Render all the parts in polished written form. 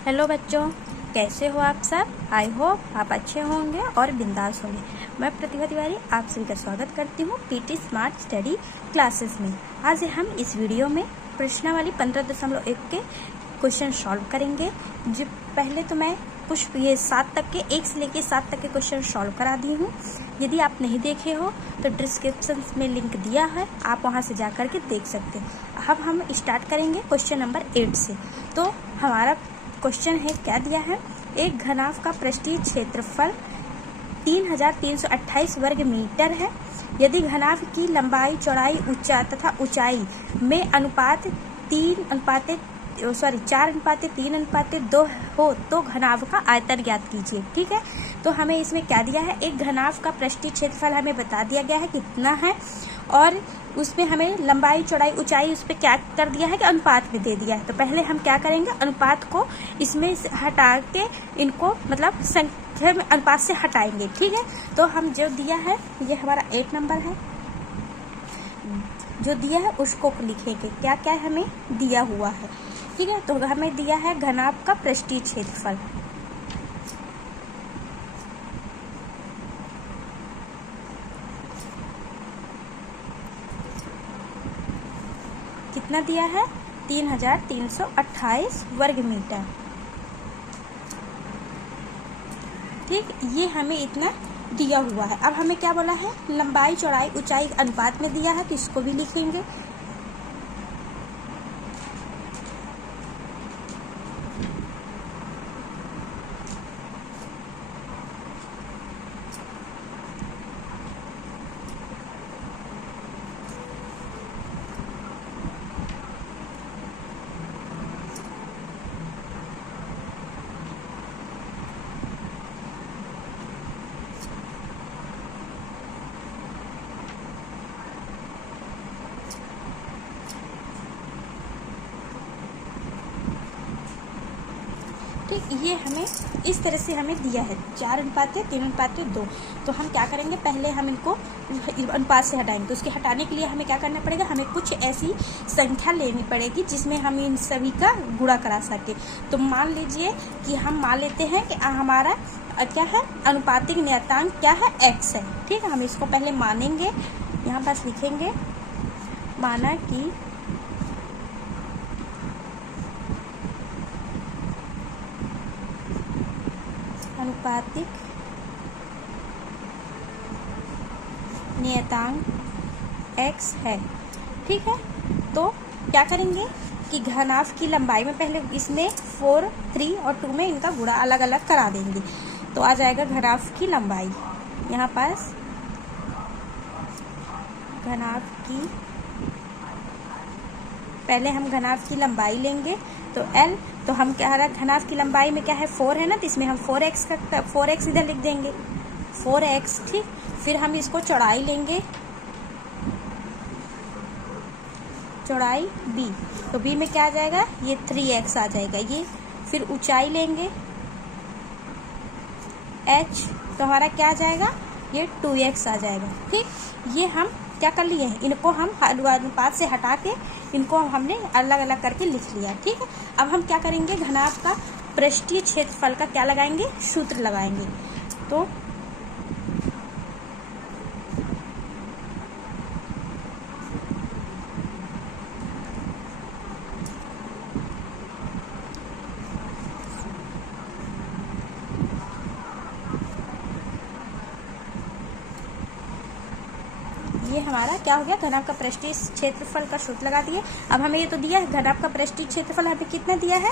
Hello बच्चों, कैसे हो आप सब। आई होप आप अच्छे होंगे और बिंदास होंगे। मैं प्रतिभा तिवारी आप सभी का स्वागत करती हूँ पीटी स्मार्ट स्टडी क्लासेस में। आज हम इस वीडियो में प्रश्नावली 15.1 के क्वेश्चन सॉल्व करेंगे। जो पहले तो मैं कुछ ये 7 तक के 1 से लेके 7 तक के क्वेश्चन सॉल्व करा दी हूँ। यदि आप नहीं देखे हो तो डिस्क्रिप्शन में लिंक दिया है, आप वहाँ से जा कर के देख सकते हैं। अब हम स्टार्ट करेंगे क्वेश्चन नंबर 8 से। तो हमारा क्वेश्चन है, क्या दिया है, एक घनाभ का पृष्ठीय क्षेत्रफल 3328 वर्ग मीटर है। यदि घनाभ की लंबाई, चौड़ाई तथा ऊंचाई में अनुपात 4:3:2 हो तो घनाभ का आयतन ज्ञात कीजिए। ठीक है, तो हमें इसमें क्या दिया है, एक घनाभ का पृष्ठीय क्षेत्रफल हमें बता दिया गया है कितना है, और उसमें हमें लंबाई, चौड़ाई, ऊंचाई उस पर क्या कर दिया है कि अनुपात में दे दिया है। तो पहले हम क्या करेंगे, अनुपात को इसमें हटा के इनको मतलब संख्या में अनुपात से हटाएंगे। ठीक है, तो हम जो दिया है ये हमारा 8 नंबर है, जो दिया है उसको लिखेंगे क्या क्या हमें दिया हुआ है। ठीक है, तो हमें दिया है घनाभ का पृष्ठीय क्षेत्रफल। कितना दिया है, 3328 वर्ग मीटर। ठीक, ये हमें इतना दिया हुआ है। अब हमें क्या बोला है, लंबाई, चौड़ाई, ऊंचाई अनुपात में दिया है, तो इसको भी लिखेंगे। ठीक, ये हमें इस तरह से हमें दिया है 4:3:2। तो हम क्या करेंगे, पहले हम इनको अनुपात से हटाएंगे। तो उसके हटाने के लिए हमें क्या करना पड़ेगा, हमें कुछ ऐसी संख्या लेनी पड़ेगी जिसमें हम इन सभी का गुणा करा सके। तो मान लीजिए कि हम मान लेते हैं कि हमारा क्या है, अनुपातिक नियतांक क्या है, x है। ठीक है, हम इसको पहले मानेंगे, यहाँ पास लिखेंगे, माना कि अनुपातिक नियतांक x है। ठीक है, तो क्या करेंगे कि घनाभ की लंबाई में पहले इसमें 4, 3 और 2 में इनका गुणा अलग अलग करा देंगे। तो आ जाएगा घनाभ की लंबाई, यहाँ पास घनाभ की, पहले हम घनाभ की लंबाई लेंगे तो L, तो हम क्या है, घनाभ की लंबाई में क्या है 4 है ना, तो इसमें हम 4x इधर लिख देंगे, 4x। ठीक, फिर हम इसको चौड़ाई लेंगे, चौड़ाई B, तो B में क्या आ जाएगा, ये 3x आ जाएगा ये। फिर ऊंचाई लेंगे H, तो हमारा क्या आ जाएगा, ये 2x आ जाएगा। ठीक, ये हम क्या कर लिए हैं, इनको हम अनुपात से हटा के इनको हमने अलग अलग करके लिख लिया। ठीक है, अब हम क्या करेंगे, घनाभ का पृष्ठीय क्षेत्रफल का क्या लगाएंगे, सूत्र लगाएंगे। तो ये हमारा क्या हो गया, घनाभ का पृष्ठीय क्षेत्रफल का सूत्र लगा दिए। अब हमें ये तो दिया है घनाभ का पृष्ठीय क्षेत्रफल हमें कितना दिया है,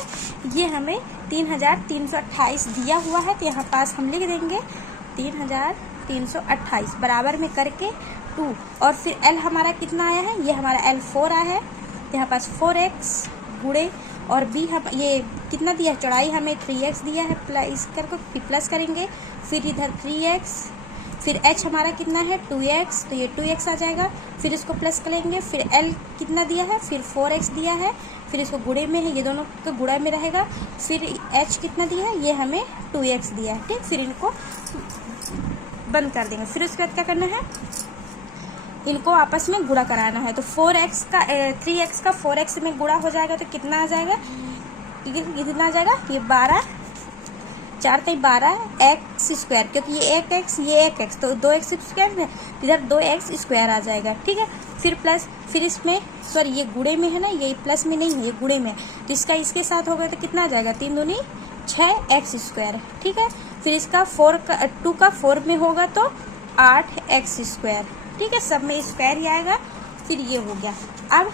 ये हमें 3328 दिया हुआ है। तो यहाँ पास हम लिख देंगे 3328 बराबर में करके 2, और फिर L हमारा कितना आया है, ये हमारा L 4 आया है। तो यहाँ पास 4x गुणे, और B हम ये कितना दिया है, चौड़ाई हमें 3x दिया है, प्लस करके प्लस करेंगे, फिर इधर 3x, फिर h हमारा कितना है 2x, तो ये 2x आ जाएगा। फिर इसको प्लस करेंगे, फिर l कितना दिया है, फिर 4x दिया है, फिर इसको गुणे में है, ये दोनों के गुणा में रहेगा। फिर h कितना दिया है, ये हमें 2x दिया है। ठीक, फिर इनको बंद कर देंगे। फिर उसके बाद क्या करना है, इनको आपस में गुणा कराना है। तो 3x का 4x में गुणा हो जाएगा तो कितना आ जाएगा, ये कितना आ जाएगा, ये 12 4 3 12 एक्स स्क्वायर, क्योंकि ये एक एक्स ये एक एक्स तो 2x स्क्वायर है, इधर 2x स्क्वायर आ जाएगा। ठीक है, फिर प्लस, फिर इसमें सॉरी ये गुणे में है ना, ये प्लस में नहीं है, ये गुणे में, तो इसका इसके साथ होगा तो कितना आ जाएगा, 3 दूनी 6 एक्स स्क्वायर। ठीक है, फिर इसका 2 का 4 में होगा तो 8 एक्स स्क्वायर। ठीक है, सब में स्क्वायर ही आएगा। फिर ये हो गया। अब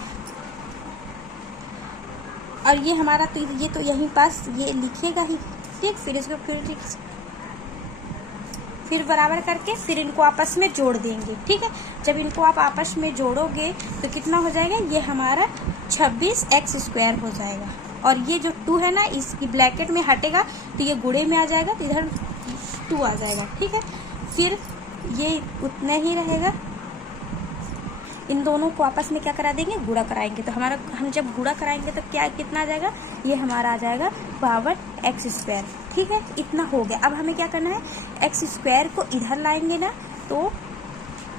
और ये हमारा तो ये तो यहीं पास ये लिखेगा ही। ठीक, फिर इसको फिर बराबर करके फिर इनको आपस में जोड़ देंगे। ठीक है, जब इनको आप आपस में जोड़ोगे तो कितना हो जाएगा, ये हमारा 26 एक्स स्क्वायर हो जाएगा। और ये जो 2 है ना, इसकी ब्रैकेट में हटेगा तो ये गुणे में आ जाएगा, तो इधर 2 आ जाएगा। ठीक है, फिर ये उतना ही रहेगा। इन दोनों को आपस में क्या करा देंगे, गुणा कराएंगे। तो हमारा हम जब गुणा कराएंगे तो क्या कितना आ जाएगा, ये हमारा आ जाएगा 52 एक्स स्क्वायर। ठीक है, इतना हो गया। अब हमें क्या करना है, एक्स स्क्वायर को इधर लाएंगे ना, तो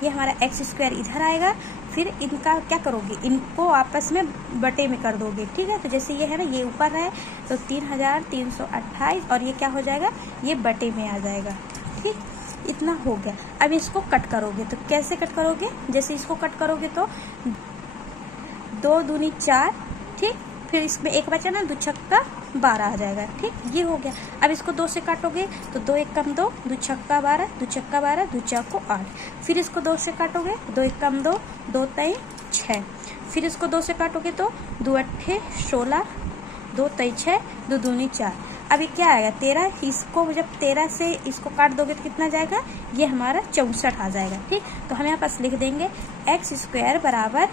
ये हमारा एक्स स्क्वायर इधर आएगा। फिर इनका क्या करोगे, इनको आपस में बटे में कर दोगे। ठीक है, तो जैसे ये है ना, ये ऊपर है तो 3328 और ये क्या हो जाएगा, ये बटे में आ जाएगा। ठीक, इतना हो गया। अब इसको कट करोगे तो कैसे कट करोगे, जैसे इसको कट करोगे तो 2 दूनी 4। ठीक, फिर इसमें एक बचा ना, 2 छक्का 12 आ जाएगा। ठीक, ये हो गया। अब इसको 2 से काटोगे तो 2 एक कम 2, 2 छक्का 12, 2 छक्का 12, 2 चौको 8। फिर इसको 2 से काटोगे, 2 एक कम 2, 2 3 6। फिर इसको 2 से काटोगे तो 2 अट्ठे 16, 2 3 6, 2 दूनी 4। अब ये क्या आएगा, 13। इसको जब 13 से इसको काट दोगे तो कितना जाएगा, ये हमारा 64 आ जाएगा। ठीक, तो हम यहाँ पास लिख देंगे एक्स स्क्वायर बराबर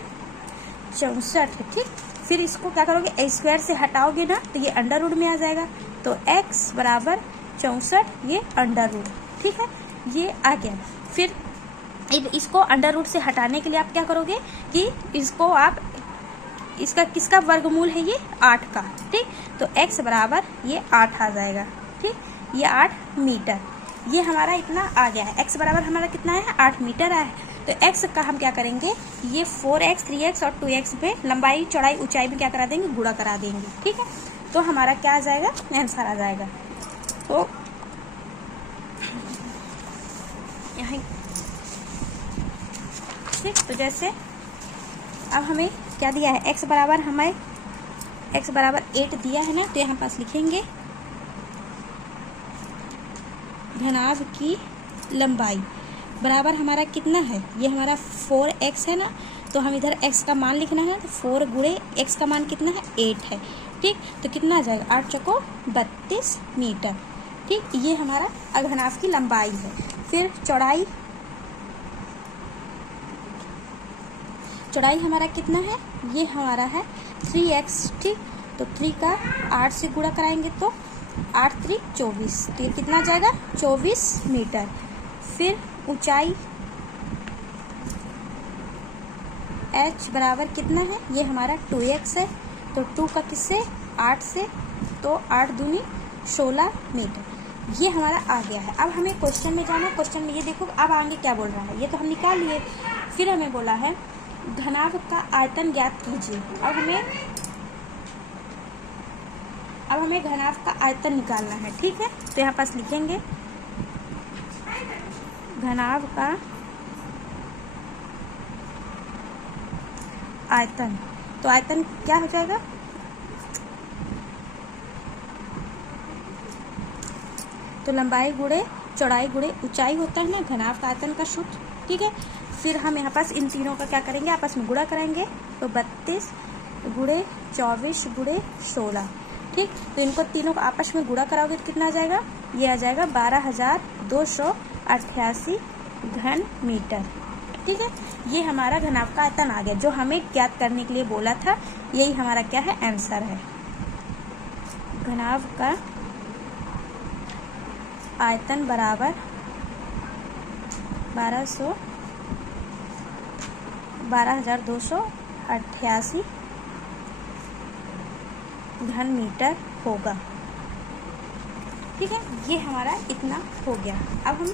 64। ठीक, फिर इसको क्या करोगे, ए स्क्वायर से हटाओगे ना तो ये अंडर रूट में आ जाएगा, तो x बराबर 64, ये अंडर रूट। ठीक है, ये आ गया। फिर इसको अंडर रूट से हटाने के लिए आप क्या करोगे कि इसको आप इसका किसका वर्गमूल है, ये 8 का। ठीक, तो x बराबर ये 8 आ जाएगा। ठीक, ये 8 मीटर, ये हमारा इतना आ गया है। x बराबर हमारा कितना है, 8 मीटर आया है। तो x का हम क्या करेंगे, ये 4x 3x और 2x पे लंबाई चौड़ाई ऊंचाई में क्या करा देंगे, गुणा करा देंगे। ठीक है, तो हमारा क्या आ जाएगा, आंसर आ जाएगा। तो यहाँ ठीक, तो जैसे अब हमें क्या दिया है, x बराबर हमें x बराबर 8 दिया है ना, तो यहाँ पास लिखेंगे घनाभ की लंबाई बराबर हमारा कितना है, ये हमारा 4x है ना, तो हम इधर x का मान लिखना है, तो 4 गुणे x का मान कितना है, 8 है। ठीक, तो कितना आ जाएगा, 8 चौको 32 मीटर। ठीक, ये हमारा घनाभ की लंबाई है। फिर चौड़ाई हमारा कितना है, ये हमारा है 3x। ठीक, तो 3 का 8 से गुणा कराएंगे तो 8 3 24, तो ये कितना आ जाएगा, 24 मीटर। फिर ऊंचाई h बराबर कितना है, ये हमारा 2x है, तो 2 का किससे, 8 से, तो 8 दूनी 16 मीटर। ये हमारा आ गया है। अब हमें क्वेश्चन में जाना। क्वेश्चन में ये देखो अब आगे क्या बोल रहा है, ये तो हम निकाल लिए। फिर हमें बोला है घनाभ का आयतन ज्ञात कीजिए। अब हमें घनाभ का आयतन निकालना है। ठीक है, तो यहाँ पास लिखेंगे घनाभ का आयतन। तो आयतन क्या हो जाएगा, तो लंबाई गुणे चौड़ाई गुणे ऊंचाई होता है ना घनाभ का आयतन का सूत्र। ठीक है, फिर हम यहाँ पास इन तीनों का क्या करेंगे, आपस में गुणा करेंगे, तो 32 गुणे 24 गुणे 16। ठीक, तो इनको तीनों को आपस में गुणा कराओगे तो कितना आ जाएगा, ये आ जाएगा 12,288 घन मीटर। ठीक है, ये हमारा घनाभ का आयतन आ गया, जो हमें ज्ञात करने के लिए बोला था। यही हमारा क्या है, आंसर है। घनाभ का आयतन बराबर 12,288 घन मीटर होगा। ठीक है, ये हमारा इतना हो गया। अब हम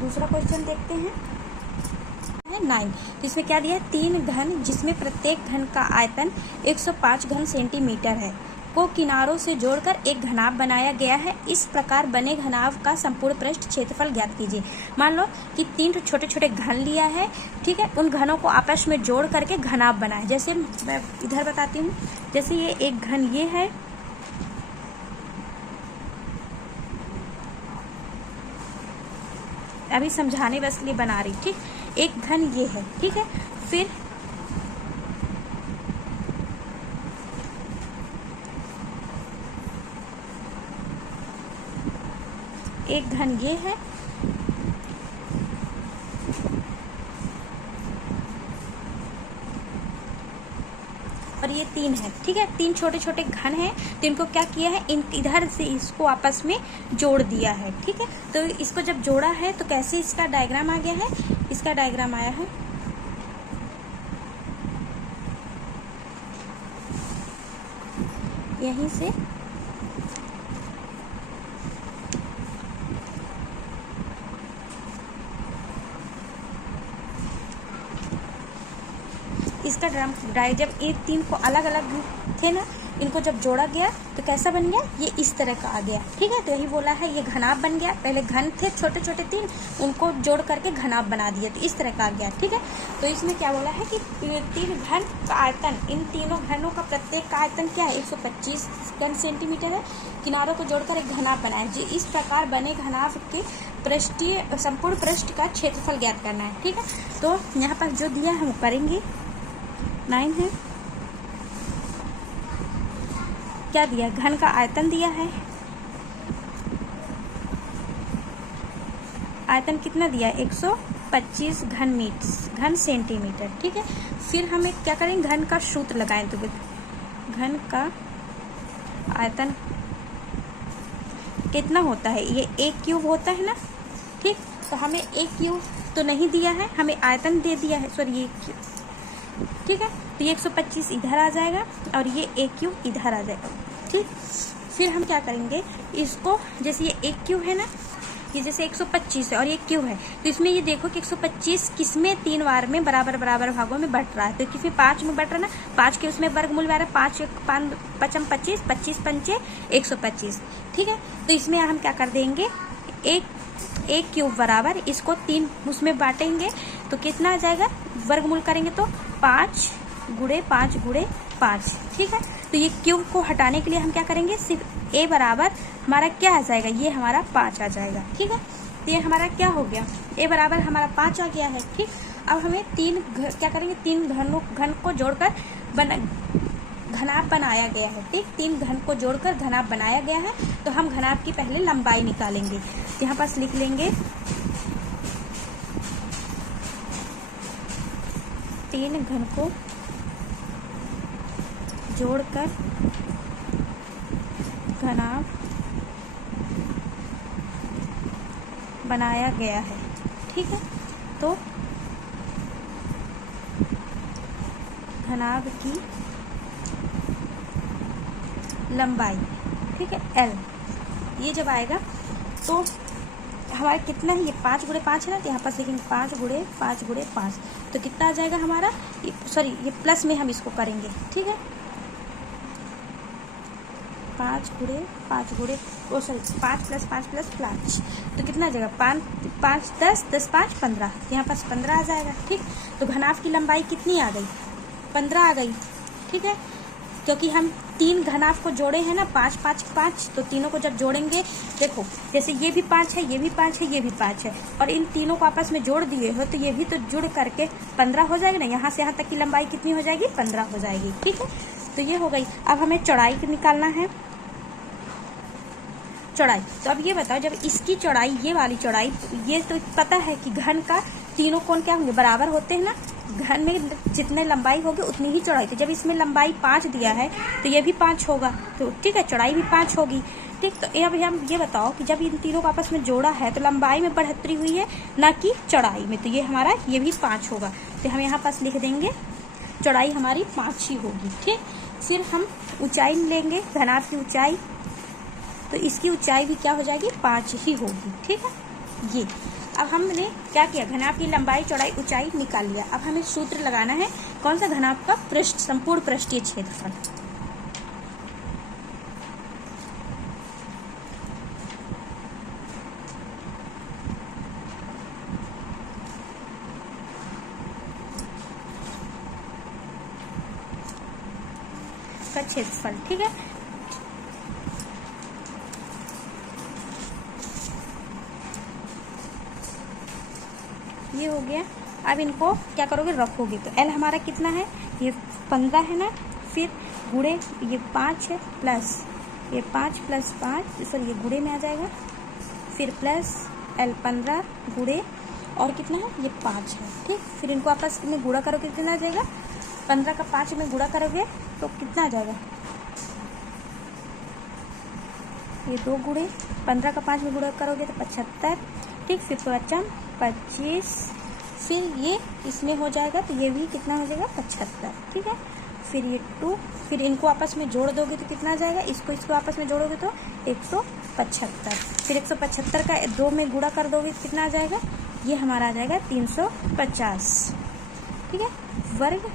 दूसरा क्वेश्चन देखते हैं, 9। तो इसमें क्या दिया है, 3 घन जिसमें प्रत्येक घन का आयतन 105 घन सेंटीमीटर है। को किनारों से जोड़कर एक घनाभ बनाया गया है। इस प्रकार बने घनाभ का संपूर्ण पृष्ठ क्षेत्रफल ज्ञात कीजिए। मान लो कि 3 छोटे छोटे घन लिया है, ठीक है, उन घनों को आपस में जोड़ करके घनाभ बनाए। जैसे मैं इधर बताती हूँ, जैसे ये एक घन ये है, अभी समझाने बस लिए बना रही, ठीक, एक घन ये है, ठीक है, फिर एक घन ये है, और ये 3 है, ठीक है, 3 छोटे छोटे घन हैं। तो इनको क्या किया है, इन इधर से इसको आपस में जोड़ दिया है, ठीक है। तो इसको जब जोड़ा है तो कैसे इसका डायग्राम आ गया है, इसका डायग्राम आया है यहीं से इसका ड्राई जब ये 3 को अलग अलग थे ना, इनको जब जोड़ा गया तो कैसा बन गया, ये इस तरह का आ गया, ठीक है। तो यही बोला है, ये घनाभ बन गया। पहले घन थे छोटे छोटे 3, उनको जोड़ करके घनाभ बना दिया, तो इस तरह का आ गया, ठीक है। तो इसमें क्या बोला है कि 3 घन का आयतन, इन तीनों घनों का प्रत्येक का आयतन क्या है, 125 घन सेंटीमीटर है। किनारों को जोड़कर एक घनाभ बनाए। जी, इस प्रकार बने घनाभ के पृष्ठीय संपूर्ण पृष्ठ का क्षेत्रफल ज्ञात करना है, ठीक है। तो यहाँ पर जो दिया है वो करेंगे। 9 है, क्या दिया, घन का आयतन दिया है, आयतन कितना दिया है, 125 घन सेंटीमीटर, ठीक है। फिर हमें क्या करेंगे, घन का सूत्र लगाएं। तो घन का आयतन कितना होता है, ये 1 क्यूब होता है ना, ठीक। तो हमें 1 क्यूब तो नहीं दिया है, हमें आयतन दे दिया है, सॉरी ये क्यूब, ठीक है। तो ये 125 इधर आ जाएगा और ये 1 क्यूब इधर आ जाएगा, ठीक। फिर हम क्या करेंगे, इसको जैसे ये 1 क्यूब है ना, ये जैसे 125 है और ये क्यूब है, तो इसमें ये देखो कि 125 किसमें 3 बार में बराबर बराबर भागों में बट रहा है। तो किसमें 5 में बट रहा है ना, 5 के उसमें वर्गमूल आ रहा है, 5 5 25 25 पंचे 125, ठीक है। तो इसमें हम क्या कर देंगे, एक क्यूब बराबर इसको 3 उसमें बांटेंगे तो कितना आ जाएगा, वर्गमूल करेंगे तो 5 गुणे 5 गुणे 5, ठीक है। तो ये क्यूब को हटाने के लिए हम क्या करेंगे, सिर्फ a बराबर हमारा क्या आ जाएगा, ये हमारा 5 आ जाएगा, ठीक है। तो ये हमारा क्या हो गया, a बराबर हमारा 5 आ गया है, ठीक। अब हमें क्या करेंगे, 3 घन को जोड़कर घनाभ बनाया गया है, ठीक। 3 घन को जोड़कर घनाभ बनाया गया है। तो हम घनाभ की पहले लंबाई निकालेंगे। यहाँ पास लिख लेंगे 3 घन को जोड़कर घनाभ बनाया गया है, ठीक है। तो घनाभ की लंबाई, ठीक है, L, ये जब आएगा तो हमारा कितना है, ये 5 गुणे 5 है ना, तो यहाँ पर लिखेंगे 5 गुणे 5 गुणे 5, तो कितना आ जाएगा हमारा, ये प्लस में हम इसको करेंगे, ठीक है। 5 गुणे 5 गुणे 5 प्लस 5 प्लस 5, तो कितना आ जाएगा, 5 10 10 5 15, यहाँ पास 15 आ जाएगा, ठीक। तो घनाभ की लंबाई कितनी आ गई, 15 आ गई, ठीक है। क्योंकि हम 3 घनाभ को जोड़े हैं ना, 5 5 5, तो तीनों को जब जोड़ेंगे, देखो जैसे ये भी 5 है, ये भी 5 है, ये भी 5 है, और इन तीनों को आपस में जोड़ दिए हो तो ये भी तो जुड़ करके 15 हो जाएगा ना। यहाँ से यहाँ तक की लंबाई कितनी हो जाएगी, 15 हो जाएगी, ठीक है। तो ये हो गई। अब हमें चौड़ाई निकालना है, चौड़ाई। तो अब ये बताओ, जब इसकी चौड़ाई, ये वाली चौड़ाई, ये तो पता है कि घन का तीनों कोण क्या होंगे, बराबर होते हैं ना, घन में जितने लंबाई होगी उतनी ही चौड़ाई। तो जब इसमें लंबाई 5 दिया है तो ये भी 5 होगा, तो ठीक है, चौड़ाई भी 5 होगी, ठीक। तो अब हम ये बताओ कि जब इन तीनों को आपस में जोड़ा है तो लंबाई में बढ़ोतरी हुई है ना कि चौड़ाई में, तो ये हमारा ये भी 5 होगा। तो हम यहाँ पास लिख देंगे चौड़ाई हमारी 5 ही होगी, ठीक। फिर हम ऊंचाई लेंगे, घनाभ की ऊंचाई, तो इसकी ऊंचाई भी क्या हो जाएगी, 5 ही होगी, ठीक है। ये अब हमने क्या किया, घनाभ की लंबाई चौड़ाई ऊंचाई निकाल लिया। अब हमें सूत्र लगाना है, कौन सा, घनाभ का पृष्ठ संपूर्ण पृष्ठीय क्षेत्रफल। इसका क्षेत्रफल। ठीक है, ये हो गया। अब इनको क्या करोगे, रखोगे तो एल हमारा कितना है, ये 15 है ना, फिर गुणे ये 5 है प्लस ये 5 + 5 सॉरी ये गुणे में आ जाएगा, फिर प्लस एल 15 गुणे और कितना है ये 5 है। ठीक, फिर इनको आपस में गुणा करोगे कितना आ जाएगा, 15 का 5 में गुणा करोगे तो कितना आ जाएगा, ये 2 गुणे 15 का 5 में गुणा करोगे तो 75। ठीक, फिर 25, फिर ये इसमें हो जाएगा तो ये भी कितना हो जाएगा 75। ठीक है, फिर ये 2, फिर इनको आपस में जोड़ दोगे तो कितना आ जाएगा, इसको आपस में जोड़ोगे तो 175। फिर 175 का 2 में गुणा कर दोगे तो कितना आ जाएगा, ये हमारा आ जाएगा 350। ठीक है, वर्ग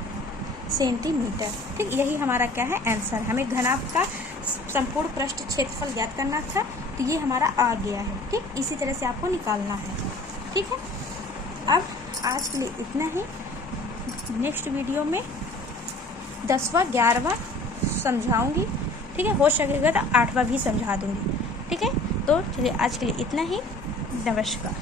सेंटीमीटर। ठीक, यही हमारा क्या है, आंसर। हमें घनाभ का संपूर्ण पृष्ठ क्षेत्रफल ज्ञात करना था, तो ये हमारा आ गया है। ठीक, इसी तरह से आपको निकालना है। ठीक है, अब आज के लिए इतना ही। नेक्स्ट वीडियो में 10वां 11वां समझाऊंगी। ठीक है, हो सकेगा तो 8वां भी समझा दूंगी। ठीक है, तो चलिए आज के लिए इतना ही। नमस्कार।